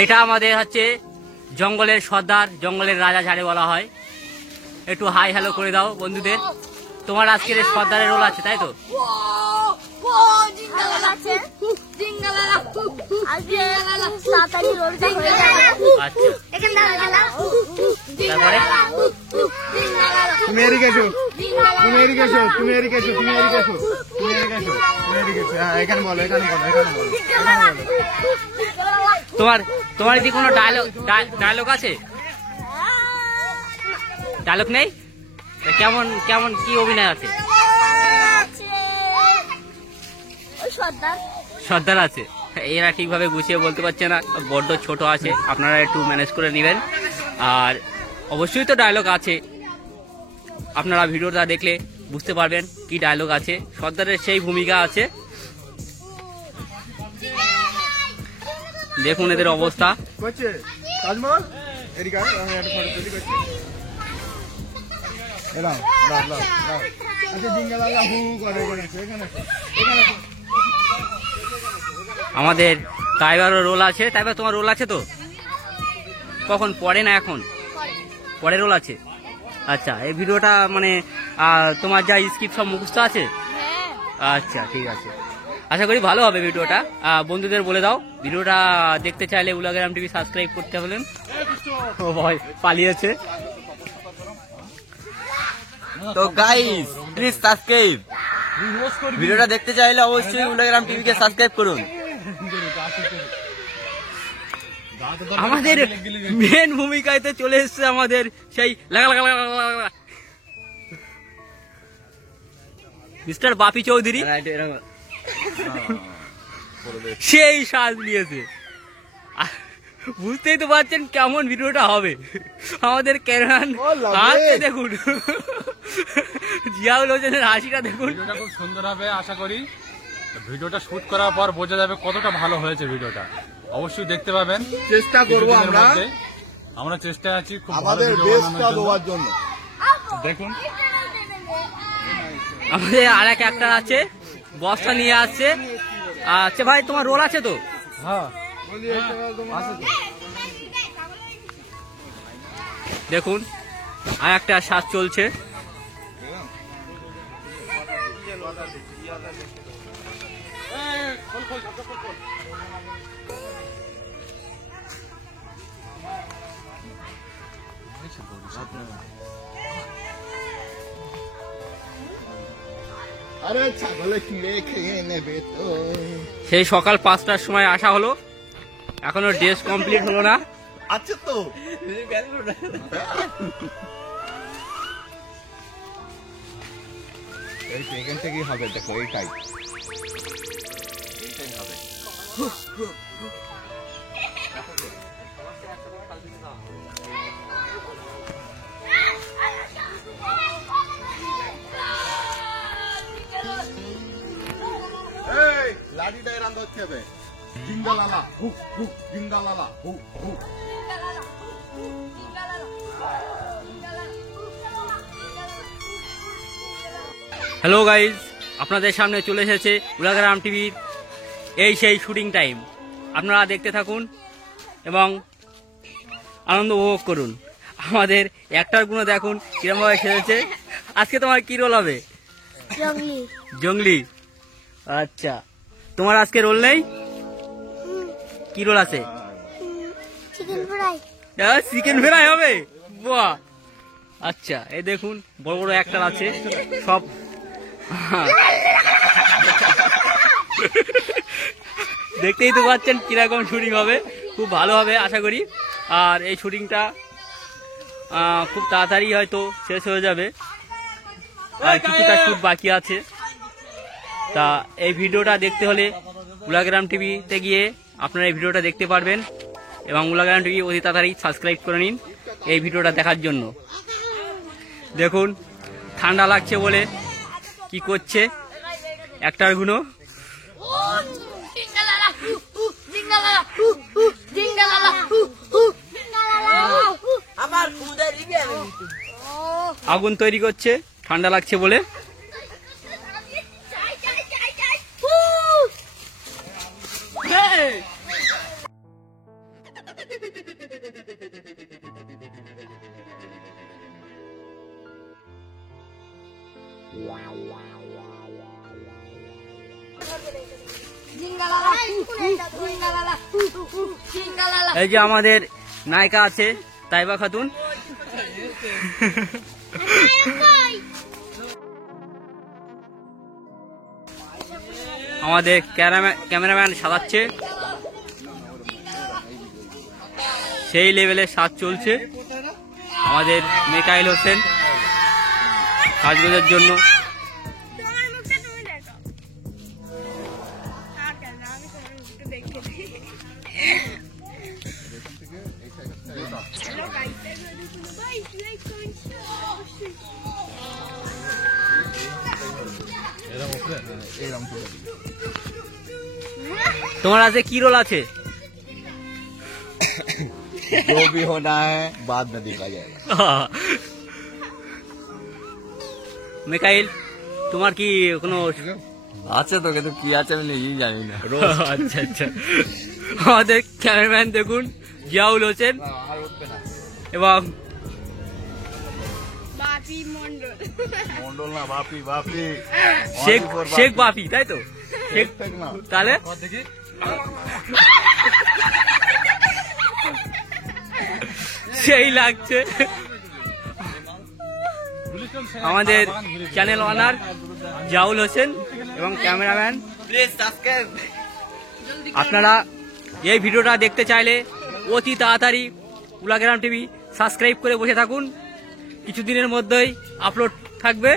এটা আমাদের হচ্ছে জঙ্গলের সর্দার, জঙ্গলের রাজা যারে বলা হয়। একটু হাই হ্যালো করে দাও বন্ধুদের। তোমার আজকের সর্দারের রোল আছে, তাই তো? তারপরে তুমি এদিকে এসো, তুমি এদিকে এসো, তুমি এদিকে এসো, তুমি এদিকে এসো, তুমি এদিকে এসো, তুমি এদিকে এসো। হ্যাঁ, এখানে বলো, এখানে বলো, এখানে বলো, এখানে বলো। তোমার কি কোনো ডায়লগ আছে? ডায়লগ নেই? কেমন কেমন কি অভিনয় আছে? সর্দার আছে। এরা ঠিকভাবে গুছিয়ে বলতে পারছে না, বড্ড ছোট আছে, আপনারা একটু ম্যানেজ করে নেবেন। আর অবশ্যই তো ডায়লগ আছে, আপনারা ভিডিওটা দেখলে বুঝতে পারবেন কি ডায়লগ আছে। সর্দারের সেই ভূমিকা আছে। দেখুন এদের অবস্থা। তাজমহল এদিকে আমি একটা ফটো তুলি করছি। এলাম লাভ লাভ লাভ। আচ্ছা জিঙ্গালালা হু করে এখানে এখানে এখানে। আমাদের তাইবারও রোল আছে। তাইবার তোমার রোল আছে তো? কখন পড়ে না এখন? পরে রোল আছে। আচ্ছা, এই ভিডিওটা মানে তোমার যা স্ক্রিপ্ট সব মুখস্থ আছে? আচ্ছা ঠিক আছে, আশা করি ভালো হবে ভিডিওটা। বন্ধুদের বলে দাও, ভিডিওটা দেখতে চাইলে উলাগ্রাম টিভি সাবস্ক্রাইব করতে বলেন। ও ভয় পালিয়েছে। তো গাইস প্লিজ সাবস্ক্রাইব। ভিডিওটা দেখতে চাইলে অবশ্যই উলাগ্রাম টিভিকে সাবস্ক্রাইব করুন। আমাদের মেন ভূমিকায় তো চলে এসছে আমাদের সেই মিস্টার বাপি চৌধুরী। সেই সাজ নিয়েছে। বুঝতেই তো পারছেন কেমন ভিডিওটা হবে। আমাদের কেরান হাসছে দেখুন, জিয়াউল হোসেনের হাসিটা দেখুন। ভিডিওটা খুব সুন্দর হবে আশা করি। ভিডিওটা শুট করার পর বোঝা যাবে কতটা ভালো হয়েছে ভিডিওটা। অবশ্যই দেখতে পাবেন। চেষ্টা করব আমরা চেষ্টায় আছি খুব ভালো আমাদের ভিডিও বেস্টটা বানানোর দেওয়ার জন্য। জন্য। দেখুন আমাদের আর এক অ্যাক্টর আছে, বস্তা নিয়ে আসছে। আচ্ছা ভাই, তোমার রোল আছে তো? হ্যাঁ দেখুন আর একটা সাজ চলছে। আরে ছাগলে কিনে খেয়ে নেবে তো। সেই সকাল 5টার সময় আসা হলো, এখনো ড্রেস কমপ্লিট হলো না। আচ্ছা তো এখান থেকেই হবে, দেখো এইটাই হবে। লাঠিটাই রান্ধা হচ্ছে হবে। জিঙ্গালালা হু হু, জিঙ্গালালা হু হু। হ্যালো গাইজ, আপনাদের সামনে চলে এসেছে উলাগ্রাম টিভির এই সেই শুটিং টাইম। আপনারা দেখতে থাকুন এবং আনন্দ উপভোগ করুন। আমাদের অ্যাক্টরগুলো দেখুন কিরমভাবে সেজেছে। আজকে তোমার কি রোল হবে? জঙ্গলি। আচ্ছা, তোমার আজকে রোল নেই? কি রোল আছে? চিকেন ফ্রাই হবে। বাহ, আচ্ছা এই দেখুন বড় বড় অ্যাক্টর আছে সব। দেখতেই তো পাচ্ছেন কিরকম শুটিং হবে, খুব ভালো হবে আশা করি। আর এই শুটিংটা খুব তাড়াতাড়ি হয়তো শেষ হয়ে যাবে, আর কিছুটা শুট বাকি আছে। তা এই ভিডিওটা দেখতে হলে উলাগ্রাম টিভিতে গিয়ে আপনারা এই ভিডিওটা দেখতে পারবেন এবং উলাগ্রাম টিভি অতি তাড়াতাড়ি সাবস্ক্রাইব করে নিন এই ভিডিওটা দেখার জন্য। দেখুন ঠান্ডা লাগছে বলে কি করছে অ্যাক্টরগুলো। আগুন তৈরি করছে ঠান্ডা লাগছে বলে। এই যে আমাদের নায়িকা আছে তাইবা খাতুন। আমাদের ক্যামেরাম্যান সাজাচ্ছে, সেই লেভেলে সাজ চলছে আমাদের মিকাইল হোসেন সাজগোজের জন্য। তোমার আজকে কি রোল আছে? जो भी होना है बाद में देखा जाएगा। মিকাইল তোমার কি কোনো আছে তো, কিন্তু কি আছে আমি নিজেই জানি না। আচ্ছা আচ্ছা। আমাদের ক্যামেরাম্যান দেখুন জিয়াউল হোসেন এবং মন্ডল না, বাপি বাপি শেখ বাপি, তাই তো? শেখ না তাহলে সেই লাগছে আমাদের চ্যানেল ওনার জিয়াউল হোসেন এবং ক্যামেরাম্যান। Please subscribe. আপনারা এই ভিডিওটা দেখতে চাইলে অতি তাড়াতাড়ি উলাগ্রাম টিভি সাবস্ক্রাইব করে বসে থাকুন, কিছুদিনের মধ্যেই আপলোড থাকবে।